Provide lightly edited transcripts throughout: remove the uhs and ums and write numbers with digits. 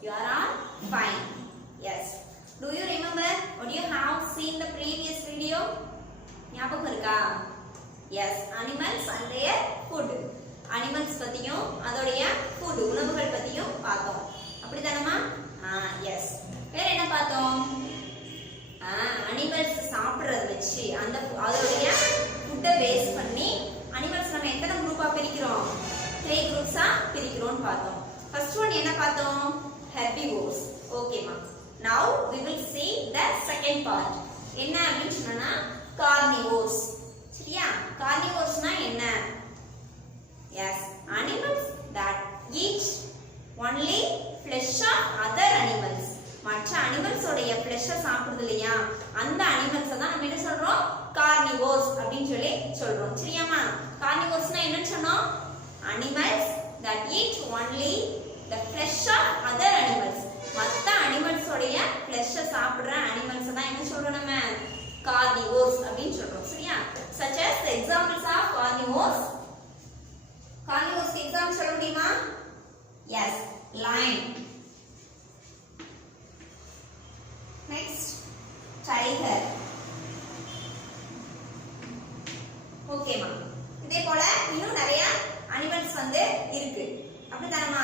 You are all fine. Yes. Do you remember what you have seen the previous video? ஞாபகம் இருக்கா? Yes. Animals and their food. Animals பத்தியும் அதோடைய food உணவுகள் பத்தியும் பார்த்தோம். அப்படிதானமா? Yes. வேற என்ன பார்த்தோம்? Animals சாப்பிடுறத வச்சு அந்த அதோடைய ஃபுட்டை பேஸ் பண்ணி அனிமல்ஸ் நம்ம எத்தனை குரூப்பா பிரிக்கிறோம்? 3 குரூப்ஸா பிரிக்கிறோம்னு பார்த்தோம். ஃபர்ஸ்ட் ஒன் என்ன பார்த்தோம்? herbivores. ஓகேமா. Now we will see the second part. என்ன அப்படினு சொன்னா carnivores. சரியா? carnivoresனா என்ன? Yes, animals that eat only flesh of other animals. மற்ற அனிமல்ஸ் உடைய ஃப்ளெஷ் சாப்பிடுது இல்லையா, அந்த அனிமல்ஸ் தான் நம்ம என்ன சொல்றோம்? கார்னிவோர்ஸ் அப்படினு சொல்றோம். சரியாமா? கார்னிவோர்ஸ்னா என்னன்னு சொன்னோம்? Animals that eat only the flesh of other animals. மற்ற அனிமல்ஸ் உடைய ஃப்ளெஷ் சாப்பிடுற அனிமல்ஸ் தான் என்ன சொல்றோம் நம்ம? கார்னிவோர்ஸ் அப்படினு சொல்றோம். சரியா? such as the examples of carnivores. carnivores example சொல்ல முடியுமா? yes, lion. next, tiger. ஓகேமா. இதே போல இன்னும் நிறைய அனிமல்ஸ் வந்து இருக்கு. அப்படிதானமா?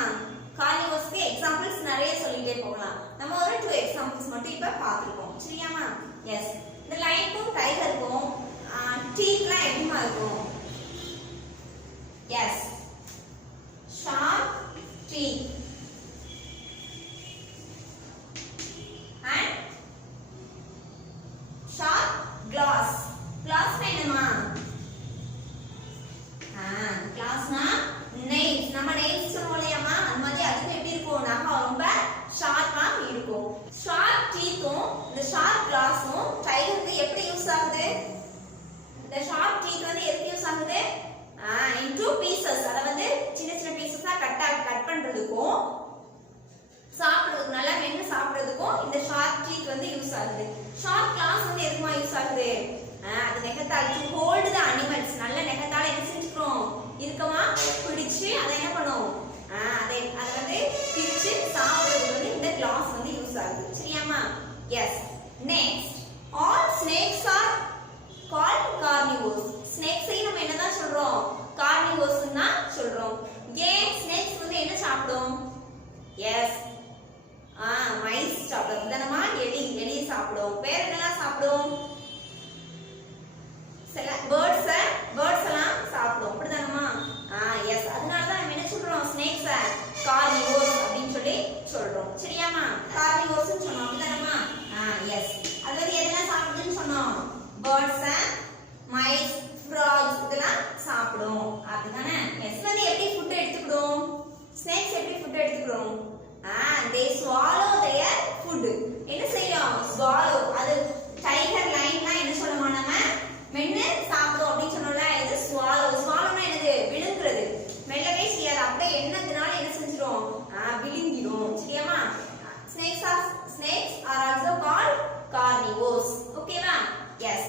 கார்னிவோர்ஸ்க்கு எக்ஸாம்பிள்ஸ் நிறைய சொல்லிட்டே போகலாம். நம்ம ஒரு 2 எக்ஸாம்பிள்ஸ் மட்டும் இப்ப பார்த்திருக்கோம். சரியாமா? எஸ். இந்த லைனுக்கும் டைகருக்கும் டீத்லாம் எப்படிமா இருக்கும்? Yes, sharp teeth and sharp claws. கிளாஸ்னா என்னமா? கிளாஸ்னா நெயில்ஸ். நம்ம நெயில்ஸ் சொல்லுவோம் இல்லையாமா, அந்த மாதிரி அதுக்கு எப்படி இருக்கும்? நம்ம ரொம்ப ஷார்ப்பா இருக்கும். ஷார்ப் டீத்தும் இந்த ஷார்ப் கிளாஸும் டைகருக்கு எப்படி யூஸ் ஆகுது? இந்த ஷார்ப் டீத் வந்து எதுக்கு யூஸ் ஆகுது? in 2 pieces. அத வந்து சின்ன சின்ன பீசஸா கட் பண்றதுக்கும் சாப்பிடுறதுக்கு நல்லா மென்னு சாப்பிடுறதுக்கும் இந்த ஷார்ப் டீத் வந்து யூஸ் ஆகுது. ஷார்ப் கிளாஸ் வந்து எதுக்குமா யூஸ் ஆகுது? அது நெகத்தால் டு ஹோல்ட் தி அனிமல்ஸ். நல்ல நெகத்தால என்ன செஞ்சுக்கிறோம்? இருக்கமா பிடிச்சு அதை என்ன பண்ணும்? அதை வந்து பிரிச்சு சாப்பிடுறதுக்கு வந்து இந்த கிளாஸ் வந்து யூஸ் ஆகுது. சரியாமா? Yes. Next, all snakes are called carnivores. snakes ஐ நம்ம என்னதான் சொல்றோம்? carnivores னா சொல்றோம். ஏன் snakes வந்து என்ன சாப்பிடும்? எஸ், மைஸ் சாப்பிடும். இதனமா எலி சாப்பிடும். வேற என்னலாம் சாப்பிடும்? சில பேர்ட்ஸ் எல்லாம் சாப்பிடும். அப்படிதானமா? எஸ். அதனால தான் நம்ம என்ன சொல்றோம்? snakes carnivores அப்படினு சொல்றோம். சரியாமா? carnivores னு சொன்னோம். அப்படிதானமா? எஸ். அது வந்து எதெல்லாம் சாப்பிடுதுன்னு சொன்னோம்? பேர்ட்ஸ், மைஸ், frogs இதெல்லாம் சாப்பிடும். அப்படிதானே? எஸ். வந்து எப்படி ஃபுட் எடுத்துக்கிடும்? snakes எப்படி food எடுத்துக்கிடும்? they swallow their food. என்ன செய்யும்? swallow. அது டைகர் லைன்லாம் என்ன சொல்லுமா நம்ம? மென்னு சாப்பிடும் அப்படின்னு சொன்னோம்ல. இது swallow. swallowனா என்னது? விழுங்குறது. மெல்லவே செய்யாது. அப்படியே என்னதுனால என்ன செஞ்சிரும்? விழுங்கிடும். சரியாமா? snakes are also called carnivores. ஓகேவா? எஸ்.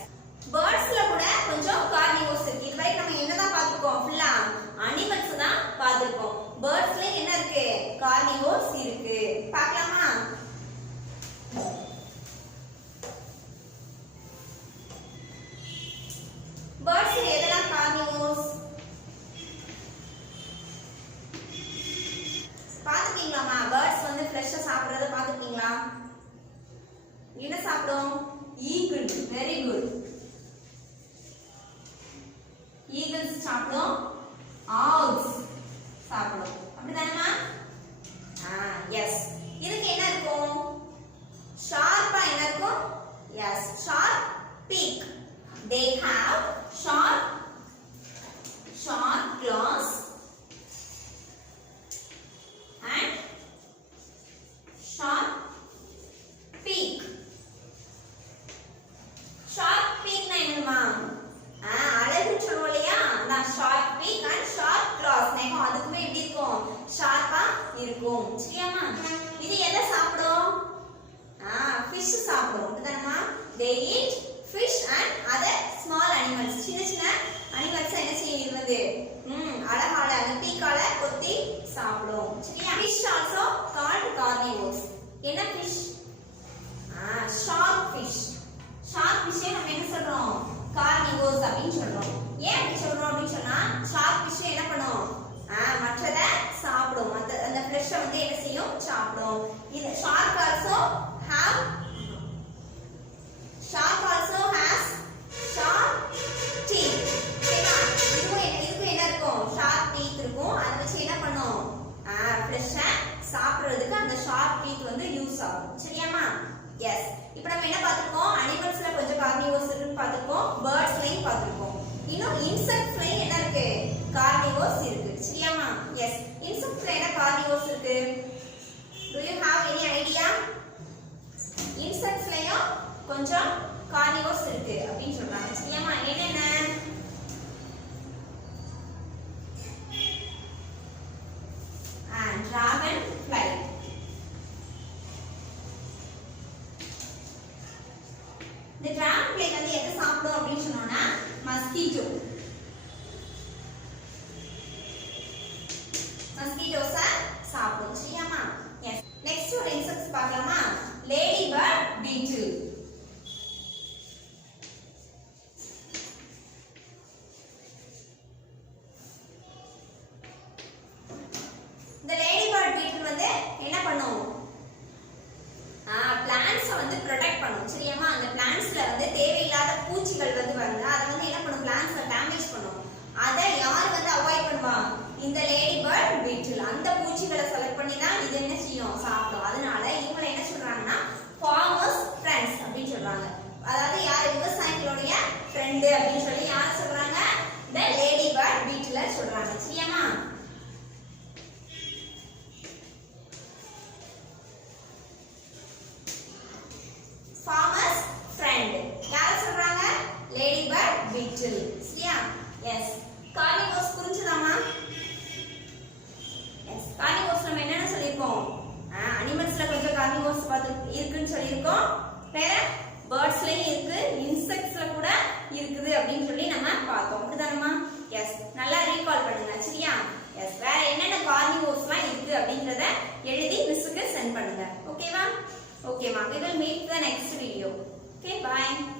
பேர்ட்ஸ்ல கூட கொஞ்சம் கார்னிவோர்ஸ் இருக்கு. இது வரைக்கும் நம்ம என்னதான் பார்த்திருக்கோம்? ஃபுல்லா அனிமல்ஸ் தான் பார்த்திருக்கோம். பேர்ட்ஸ்ல என்ன இருக்கு? கார்னிவோர்ஸ் இருக்கு. பார்க்கலாமா? பேர்ட்ஸ்ல எதெல்லாம் கார்னிவோர்ஸ் பார்த்திருக்கீங்களாமா? பேர்ட்ஸ் வந்து ஃப்ளஷ் சாப்பிடுறத பார்த்திருக்கீங்களா? என்ன சாப்பிடும்? ஈகிள். Very good. ஈகிள்ஸ் சாப்பிடும். ஆவ்ஸ் சாப்பிடும். அப்படிதானமா? எஸ். இதுக்கு என்ன இருக்கும்? ஷார்ப்பா என்ன இருக்கும்? Yes, sharp beak. they have sharp claws and sharp beak. sharp beak na enna? அழகு சொல்றோம் இல்லையா? நான் sharp beak and sharp claws. நேமா அதுக்குமே எப்படி இருக்கும்? ஷார்ப்பா இருக்கும். சரியாமா? இது எதை சாப்பிடும்? fish சாப்பிடும். அப்படிதானமா? they eat fish and other small animals. சின்ன சின்ன அனிமல்ஸ் என்ன செய்யும்? இது வந்து அழகால அந்த பீக்கால கொத்தி சாப்பிடும். சரியா? fish also called carnivore. என்ன ஃபிஷ்? Shark fish. ஷார்க் ஃபிஷ்ஷே நம்ம என்ன சொல்றோம்? கார்னிவோர்ஸ் அப்படின்னு சொல்றோம். ஏன் அப்படி சொல்றோம் அப்படின்னு சொன்னா ஷார்க் ஃபிஷ் என்ன பண்ணும்? மற்றத சாப்பிடும். அந்த ஃபிஷ் வந்து என்ன செய்யும்? சாப்பிடும். இது shark also have shark also has sharp teeth. ஓகேவா? இதுக்கு என்ன இருக்கும்? ஷார்ப் டீத் இருக்கும். அத வச்சு என்ன பண்ணும்? ஃபிஷ் சாப்பிடுறதுக்கு அந்த ஷார்ப் டீத் வந்து யூஸ் ஆகும். சரியாமா? எஸ். இப்போ நம்ம என்ன பார்த்திருக்கோம்? அனிமல்ஸ்ல கொஞ்சம் கார்னிவோர்ஸ் இருக்குன்னு பார்த்திருக்கோம். பேர்ட்ஸ்லயும் பார்த்திருக்கோம். இன்னும் இன்செக்ட்ஸ்லயும் என்ன இருக்கு? கார்னிவோர்ஸ் இருக்கு. சரியாமா? எஸ். இன்செக்ட்ஸ்ல என்ன கார்னிவோர்ஸ் இருக்கு? Do you have any idea? இன்செக்ட்ஸ்லயும் கொஞ்சம் கார்னிவோர்ஸ் இருக்கு அப்படின்னு சொல்றாங்க. சரியாமா? என்னென்ன? Dragon fly. இந்த டிராகன் ஃப்ளை வந்து எதை சாப்பிடும் அப்படின்னு சொன்னோம்னா மஸ்கிட்டோ. மஸ்கிட்டோஸ சாப்பிடும். சரியாமா? எஸ். நெக்ஸ்ட் ஒரு இன்செக்ட்ஸ் பார்க்கலாமா? லேடி பேர்ட் பீட்டில். இந்த லேடி பேர்ட் பீட்டில் வந்து என்ன பண்ணும்? பிளான்ட்ஸ் வந்து ப்ரொடெக்ட் பண்ணும். சரியாமா? அந்த பிளான்ட்ஸ்ல வந்து தேவையில்லாத பூச்சிகள் வந்து வருது. அதை வந்து என்ன பண்ணும்? பிளான்ட்ஸ்ல டேமேஜ் பண்ணும். அதை யார் வந்து அவாய்ட் பண்ணுவா? இந்த லேடி பேர்ட் பீட்டில். அந்த பூச்சிகளை செலக்ட் பண்ணி தான் இது என்ன செய்யும்? சாப்பிடும். அதனால இவங்களை என்ன சொல்றாங்கன்னா ஃபார்மர்ஸ் ஃப்ரெண்ட்ஸ் அப்படின்னு சொல்றாங்க. அதாவது யார்? விவசாயிகளுடைய ஃப்ரெண்டு அப்படின்னு சொல்லி யார் சொல்றாங்க? இந்த லேடி பேர்ட் பீட்டில சொல்றாங்க. சரியாமா? ஃபார்மர்ஸ் ஃப்ரெண்ட் யார் சொல்றாங்க? லேடி பேர்ட் பீட்டில். சரியா? எஸ். கார்னிவோர்ஸ் புரிஞ்சுதாமா? எஸ். கார்னிவோர்ஸ் நம்ம என்னென்ன சொல்லியிருக்கோம்? அனிமல்ஸ்ல கொஞ்சம் கார்னிவோர்ஸ் இருக்குன்னு சொல்லியிருக்கோம். வேற பேர்ட்ஸ்லயும் இருக்கு, இன்செக்ட்ஸ்ல கூட இருக்குது அப்படின்னு சொல்லி நம்ம பார்த்தோம். அப்படிதானமா? எஸ். நல்லா ரீகால் பண்ணுங்க. சரியா? எஸ். வேற என்னென்ன கார்னிவோர்ஸ்லாம் இருக்கு அப்படின்றத எழுதி மிஸ்ஸுக்கு சென்ட் பண்ணுங்க. ஓகேவா? ஓகேமா. We will meet the next video. Okay, bye.